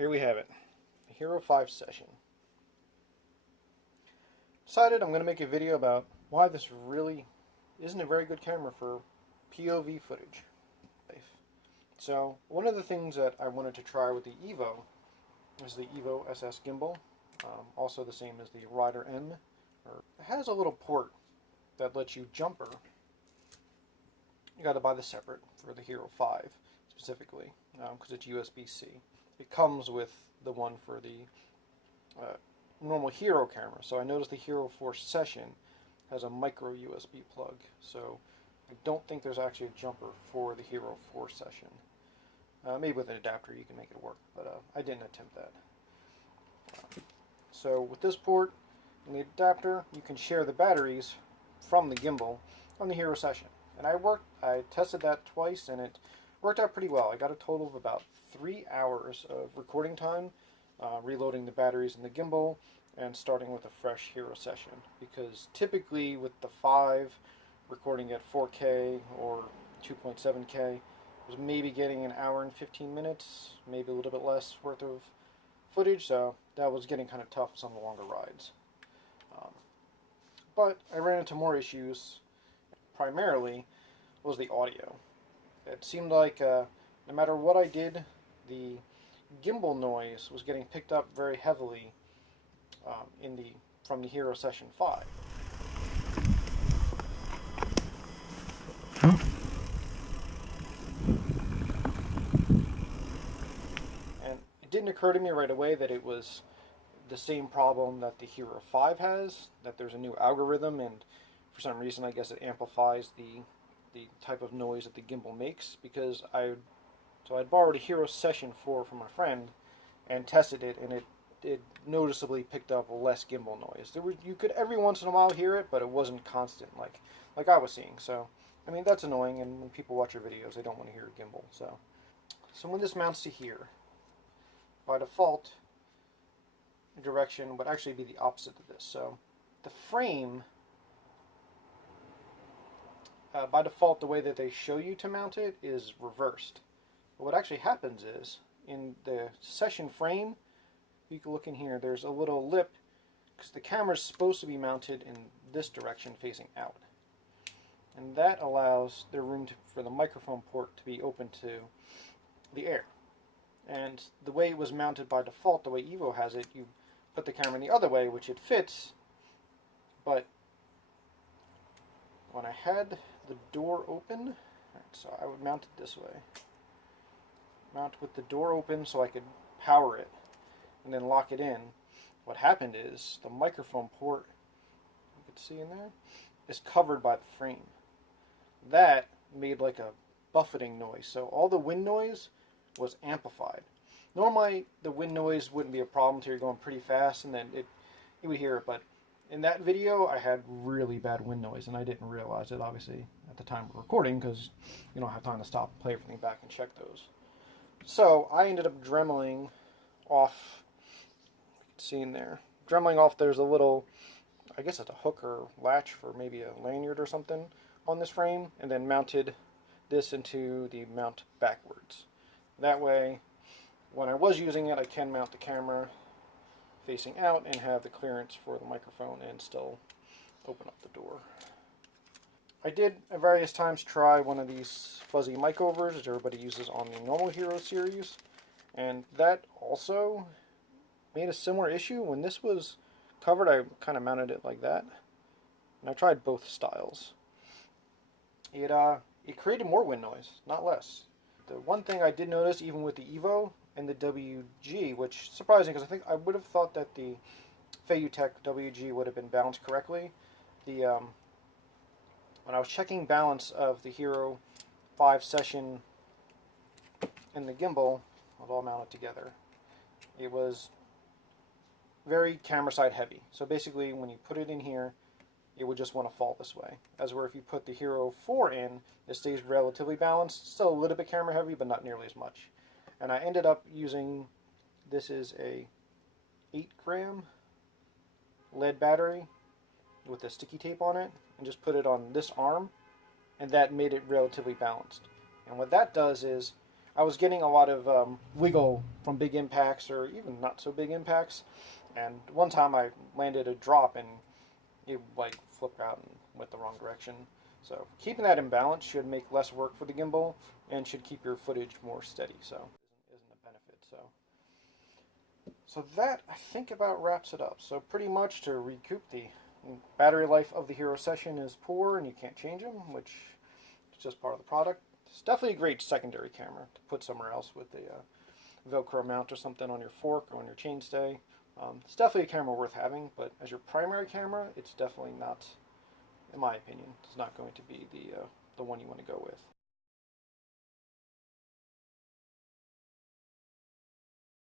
here we have it, the Hero5 Session. Decided I'm going to make a video about why this really isn't a very good camera for POV footage. So one of the things that I wanted to try with the EVO is the EVO SS Gimbal, also the same as the Rider M. It has a little port that lets you jumper. You got to buy the separate for the Hero5 specifically because it's USB-C. It comes with the one for the normal Hero camera. So I noticed the Hero4 Session has a micro USB plug. So I don't think there's actually a jumper for the Hero4 Session. Maybe with an adapter you can make it work, but I didn't attempt that. So with this port and the adapter, you can share the batteries from the gimbal on the Hero Session. And I tested that twice and it worked out pretty well. I got a total of about 3 hours of recording time, reloading the batteries in the gimbal and starting with a fresh Hero Session. Because typically with the 5 recording at 4K or 2.7K, was maybe getting an hour and 15 minutes, maybe a little bit less worth of footage, so that was getting kind of tough on the longer rides. But I ran into more issues. Primarily was the audio. It seemed like no matter what I did, the gimbal noise was getting picked up very heavily from the Hero Session 5. Huh? It didn't occur to me right away that it was the same problem that the Hero 5 has, that there's a new algorithm, and for some reason I guess it amplifies the type of noise that the gimbal makes, because I'd borrowed a Hero Session 4 from my friend and tested it, and it noticeably picked up less gimbal noise. You could every once in a while hear it, but it wasn't constant like I was seeing. So I mean, that's annoying, and when people watch your videos they don't want to hear a gimbal. So when this mounts to here, by default, the direction would actually be the opposite of this. So the frame, by default, the way that they show you to mount it is reversed. But what actually happens is, in the session frame, you can look in here, there's a little lip, because the camera is supposed to be mounted in this direction facing out. And that allows the room for the microphone port to be open to the air. And the way it was mounted by default, the way EVO has it, you put the camera in the other way, which it fits, but when I had the door open, so I would mount it this way. Mount with the door open so I could power it, and then lock it in. What happened is, the microphone port, you can see in there, is covered by the frame. That made like a buffeting noise, so all the wind noise was amplified. Normally the wind noise wouldn't be a problem until you're going pretty fast, and then you would hear it, but in that video I had really bad wind noise, and I didn't realize it obviously at the time of recording, because you don't have time to stop and play everything back and check those. So I ended up dremeling off, you can see in there, dremeling off, there's a little, I guess it's a hook or latch for maybe a lanyard or something on this frame, and then mounted this into the mount backwards. That way, when I was using it, I can mount the camera facing out and have the clearance for the microphone and still open up the door. I did at various times try one of these fuzzy mic overs that everybody uses on the normal Hero series, and that also made a similar issue. When this was covered, I kind of mounted it like that, and I tried both styles. It created more wind noise, not less. The one thing I did notice, even with the EVO and the WG, which is surprising because I would have thought that the Feiyutech WG would have been balanced correctly. When I was checking balance of the Hero5 Session and the gimbal, all mounted together, it was very camera side heavy. So basically, when you put it in here, it would just want to fall this way. As where if you put the Hero 4 in, it stays relatively balanced. Still a little bit camera heavy, but not nearly as much. And I ended up using, this is a 8-gram lead battery with a sticky tape on it, and just put it on this arm, and that made it relatively balanced. And what that does is, I was getting a lot of wiggle from big impacts or even not so big impacts. And one time I landed a drop and it like flipped out and went the wrong direction. So keeping that in balance should make less work for the gimbal and should keep your footage more steady. So isn't a benefit. So that I think about wraps it up. So pretty much to recoup, the battery life of the Hero Session is poor and you can't change them, which is just part of the product. It's definitely a great secondary camera to put somewhere else with a Velcro mount or something on your fork or on your chainstay. It's definitely a camera worth having, but as your primary camera, it's definitely not, in my opinion, it's not going to be the one you want to go with.